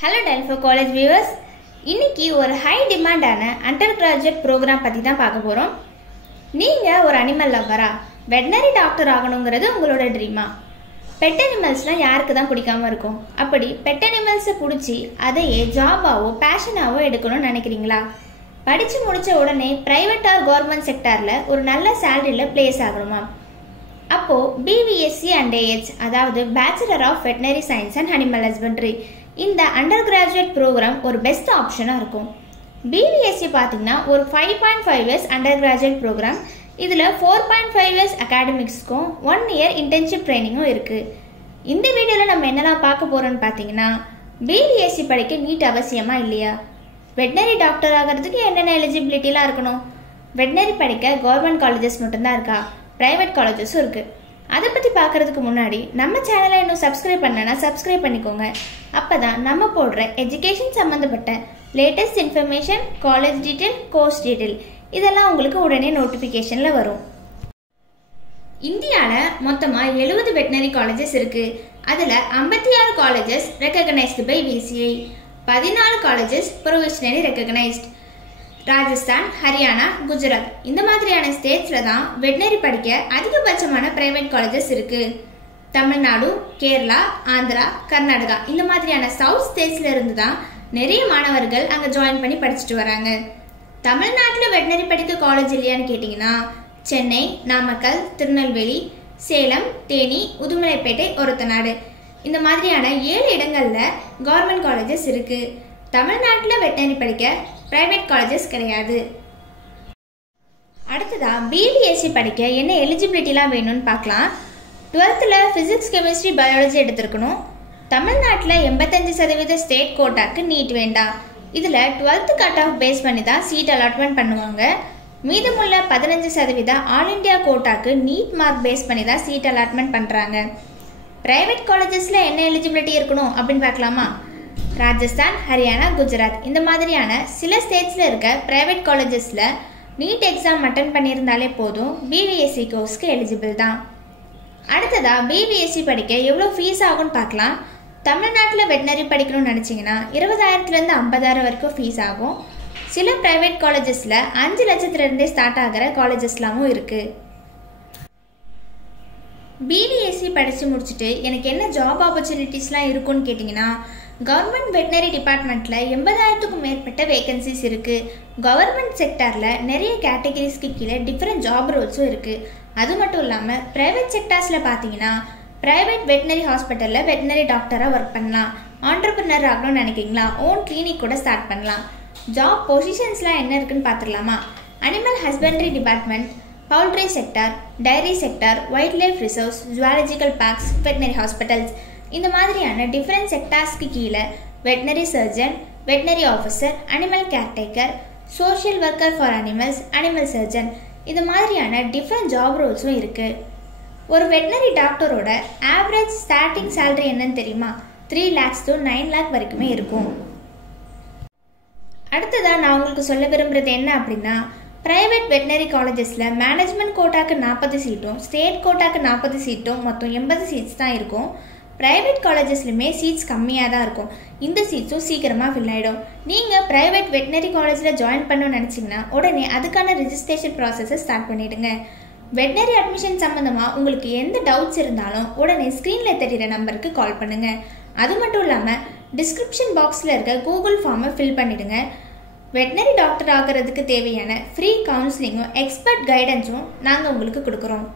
Hello Delphi College viewers. இன்னைக்கு ஒரு high டிமாண்டான under graduate program பத்தி தான் பார்க்க போறோம். நீங்க ஒரு அனிமல் லவ்வரா? வெட்டனரி டாக்டர் ஆகணும்ங்கிறது உங்களோட ட்ரீமா? பெட் அனிமல்ஸ்லாம் யாருக்கு தான் பிடிக்காம இருக்கும்? அப்படி பெட் அனிமல்ஸை பிடிச்சி அதையே ஜாபாவோ பேஷனாவோ எடுக்கணும்னு நினைக்கிறீங்களா? படிச்சு முடிச்ச உடனே பிரைவேட் ஆர் கவர்மெண்ட் செக்டார்ல ஒரு நல்ல சேலரியில பிளேஸ் ஆகணுமா? அப்போ BVSc and AH அதாவது bachelor of veterinary science and animal husbandry இந்த அண்டர் கிராஜுவேட் ப்ரோக்ராம் ஒரு பெஸ்ட் ஆப்ஷனாக இருக்கும். BVSc பார்த்தீங்கன்னா ஒரு 5.5 இயர்ஸ் அண்டர் கிராஜுவேட் ப்ரோக்ராம். இதில் 4.5 இயர்ஸ் அகாடமிக்ஸ்க்கும் 1 இயர் இன்டர்ன்ஷிப் ட்ரைனிங்கும் இருக்குது. இந்த வீடியோவில் நம்ம என்னெல்லாம் பார்க்க போகிறோம்னு பார்த்தீங்கன்னா, BVSc படிக்க நீட் அவசியமா இல்லையா? வெட்டனரி டாக்டர் ஆகிறதுக்கு என்னென்ன எலிஜிபிலிட்டிலாம் இருக்கணும்? வெட்டனரி படிக்க கவர்மெண்ட் காலேஜஸ் மட்டும்தான் இருக்கா? ப்ரைவேட் காலேஜஸும் இருக்குது. அதை பற்றி பார்க்குறதுக்கு முன்னாடி நம்ம சேனலை இன்னும் சப்ஸ்கிரைப் பண்ணலன்னா சப்ஸ்கிரைப் பண்ணிக்கோங்க. அப்போ தான் நம்ம போடுற எஜுகேஷன் சம்மந்தப்பட்ட latest information, college detail, course detail இதெல்லாம் உங்களுக்கு உடனே நோட்டிஃபிகேஷனில் வரும். இந்தியாவில் மொத்தமாக 70 வெட்டனரி காலேஜஸ் இருக்குது. அதில் 56 colleges recognised by VCI, 14 colleges provisionally recognised. Rajasthan, Haryana, Gujarat இந்த மாதிரியான ஸ்டேட்ஸில் தான் வெட்டனரி படிக்க அதிகபட்சமான பிரைவேட் காலேஜஸ் இருக்குது. தமிழ்நாடு, கேரளா, ஆந்திரா, கர்நாடகா இந்த மாதிரியான சவுத் ஸ்டேட்ஸில் இருந்து தான் நிறைய மாணவர்கள் அங்கே ஜாயின் பண்ணி படிச்சுட்டு வராங்க. தமிழ்நாட்டில் வெட்டனரி படிக்க காலேஜ் இல்லையான்னு கேட்டிங்கன்னா, சென்னை, நாமக்கல், திருநெல்வேலி, சேலம், தேனி, உடுமலைப்பேட்டை, ஒரத்தநாடு இந்த மாதிரியான 7 இடங்களில் கவர்மெண்ட் காலேஜஸ் இருக்குது. தமிழ்நாட்டில் வெட்டனரி படிக்க பிரைவேட் காலேஜஸ் கிடையாது. அடுத்ததா BVSc படிக்க என்ன எலிஜிபிலிட்டிலாம் வேணும்னு பார்க்கலாம். 12th physics, chemistry, biology எடுத்திருக்கணும். தமிழ்நாட்டில் 85% ஸ்டேட் கோட்டாக்கு நீட் வேண்டாம். இதில் 12th கட் ஆஃப் பேஸ் பண்ணி தான் சீட் அலாட்மெண்ட் பண்ணுவாங்க. மீதமுள்ள 15% ஆல் இண்டியா கோட்டாக்கு நீட் மார்க் பேஸ் பண்ணி தான் சீட் அலாட்மெண்ட் பண்ணுறாங்க. பிரைவேட் காலேஜஸில் என்ன எலிஜிபிலிட்டி இருக்கணும் அப்படின்னு பார்க்கலாமா? ராஜஸ்தான், ஹரியானா, குஜராத் இந்த மாதிரியான சில ஸ்டேட்ஸில் இருக்க பிரைவேட் காலேஜஸில் நீட் எக்ஸாம் அட்டன் பண்ணியிருந்தாலே போதும், BVSc கோர்ஸ்க்கு எலிஜிபிள் தான். அடுத்ததா BVSc படிக்க எவ்வளோ ஃபீஸ் ஆகும்னு பார்க்கலாம். தமிழ்நாட்டில் வெட்டனரி படிக்கணும்னு நினச்சிங்கன்னா 20,000 50,000 வரைக்கும் ஃபீஸ் ஆகும். சில பிரைவேட் காலேஜஸில் 5 லட்சத்துலேருந்தே ஸ்டார்ட் ஆகிற காலேஜஸ்லாமும் இருக்குது. BVSc படித்து முடிச்சுட்டு எனக்கு என்ன ஜாப் ஆப்பர்ச்சுனிட்டிஸ்லாம் இருக்குன்னு கேட்டிங்கன்னா, கவர்மெண்ட் வெட்டனரி டிபார்ட்மெண்ட்டில் 80,000க்கும் மேற்பட்ட வேகன்சிஸ் இருக்குது. கவர்மெண்ட் செக்டாரில் நிறைய கேட்டகரிஸ்க்கு கீழே டிஃப்ரெண்ட் ஜாப் ரோல்ஸும் இருக்குது. அது மட்டும் இல்லாமல் ப்ரைவேட் செக்டார்ஸில் பார்த்தீங்கன்னா, ப்ரைவேட் வெட்டனரி ஹாஸ்பிட்டலில் வெட்டனரி டாக்டராக ஒர்க் பண்ணலாம். ஆண்டர்பிரினர் ஆகணும்னு நினைக்கிங்களா, ஓன் கிளினிக் கூட ஸ்டார்ட் பண்ணலாம். ஜாப் பொசிஷன்ஸ்லாம் என்ன இருக்குன்னு பார்த்துடலாமா? Animal husbandry department, poultry sector, dairy sector, wildlife reserves, zoological parks, veterinary hospitals இந்த மாதிரியான டிஃப்ரெண்ட் செக்டார்ஸ்க்கு கீழே veterinary surgeon, veterinary officer, animal caretaker, social worker for animals, animal surgeon இது மாதிரியான டிஃப்ரெண்ட் ஜாப் ரோல்ஸும் இருக்குது. ஒரு வெட்டனரி டாக்டரோட ஆவரேஜ் ஸ்டார்டிங் சேலரி என்னன்னு தெரியுமா? 3 lakhs to 9 lakh வரைக்குமே இருக்கும். அடுத்ததாக நான் உங்களுக்கு சொல்ல விரும்புகிறது என்ன அப்படின்னா, பிரைவேட் வெட்டனரி காலேஜஸில் மேனேஜ்மெண்ட் கோட்டாக்கு 40 சீட்டும் ஸ்டேட் கோட்டாக்கு 40 சீட்டும் மொத்தம் 80 சீட்ஸ் தான் இருக்கும். ப்ரைவேட் காலேஜஸ்லையுமே சீட்ஸ் கம்மியாக தான் இருக்கும். இந்த சீட்ஸும் சீக்கிரமாக ஃபில் ஆகிடும். நீங்கள் ப்ரைவேட் வெட்டனரி காலேஜில் ஜாயின் பண்ணணும்னு நினச்சிங்கன்னா உடனே அதுக்கான ரிஜிஸ்ட்ரேஷன் ப்ராசஸை ஸ்டார்ட் பண்ணிவிடுங்க. வெட்டனரி அட்மிஷன் சம்மந்தமாக உங்களுக்கு எந்த டவுட்ஸ் இருந்தாலும் உடனே ஸ்க்ரீனில் தெரிகிற நம்பருக்கு கால் பண்ணுங்கள். அது மட்டும் இல்லாமல் டிஸ்கிரிப்ஷன் பாக்ஸில் இருக்க கூகுள் ஃபார்மை ஃபில் பண்ணிவிடுங்க. வெட்டனரி டாக்டர் ஆகிறதுக்கு தேவையான ஃப்ரீ கவுன்சிலிங்கும் எக்ஸ்பர்ட் கைடன்ஸும் நாங்கள் உங்களுக்கு கொடுக்குறோம்.